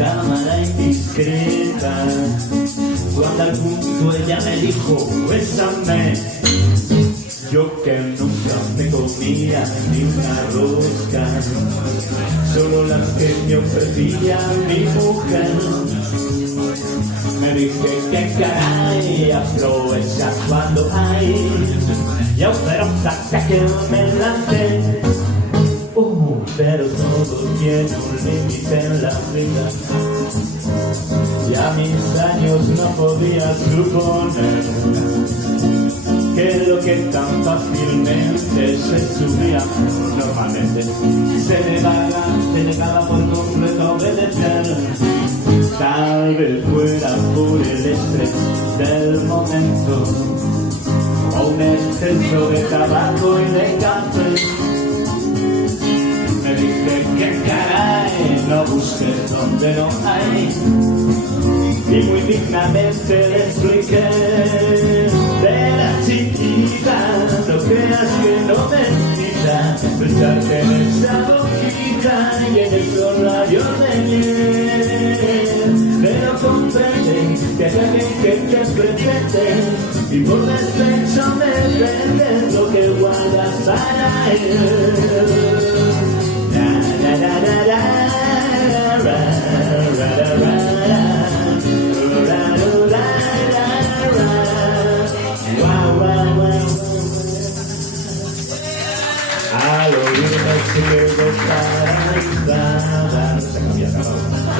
cámara indiscreta, cuando al punto ella me dijo, bésame. Yo que nunca me comía ni una rosca, solo las que me ofrecía mi mujer. Me dije que caray, aprovecha cuando hay, y oferta que me lancé. Pero todo tiene un límite en la vida, y a mis años no podía suponer que lo que tan fácilmente se subía normalmente se negaba por completo a obedecer. Tal vez fuera por el estrés del momento, o un exceso de tabaco y de café. Me dije que caray, no busques donde no hay, y muy dignamente le expliqué. Verás chiquita, no creas que no necesita besarte en esa boquita y en esos labios de miel. Pero comprende que hay alguien que te pretende, y por despecho me vendes lo que guardas para él. Al oírme ciego paralizada,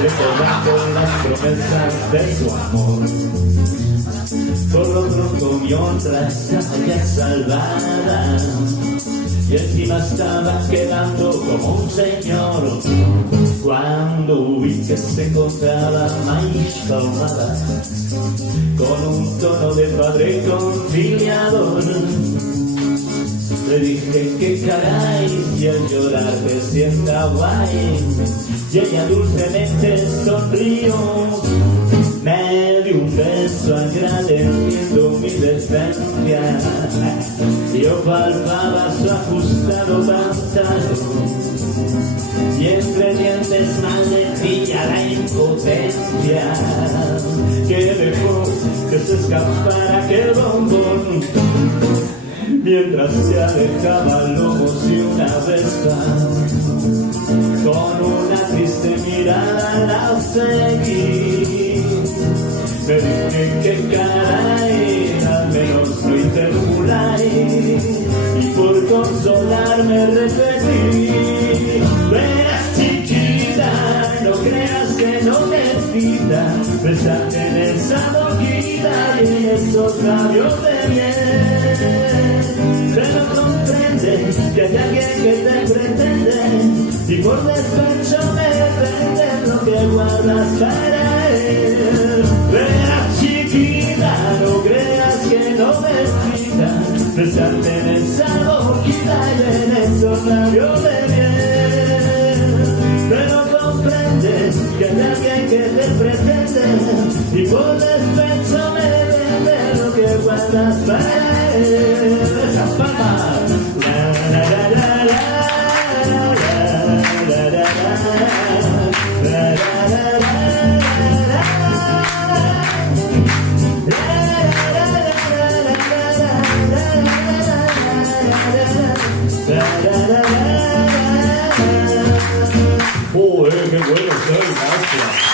recordando las promesas de su amor. Por lo pronto mi otra estaba ya salvada, y encima estaba quedando como un señor, cuando vi que se encontraba más calmada, con un tono de padre conciliador. Le dije que caray, y al llorar me sienta guay, y ella dulcemente sonrió. Me dio un beso agradeciendo mi decencia, yo palpaba su ajustado pantalón, y entre dientes maldecía la impotencia que dejó que se escapara aquel bombón. Mientras se alejaba lobos y una bestia, con una triste mirada la seguí. Me dije que caray, al menos lo interpuláis, y por consolarme repetí. Verás chiquita, no creas que no necesita besarte en esa boquita y en esos labios de miel. Pero comprende que hay alguien que te pretende, y por despecho me vende lo que guardas para él. Verás chiquita, no creas que no necesita besarte en esa boquita y en esos labios de miel. Pero comprende que hay alguien que te pretende, y por despecho me vende lo que guardas para él. Esas palmas. La la la la la. ¡Qué bueno soy, gracias!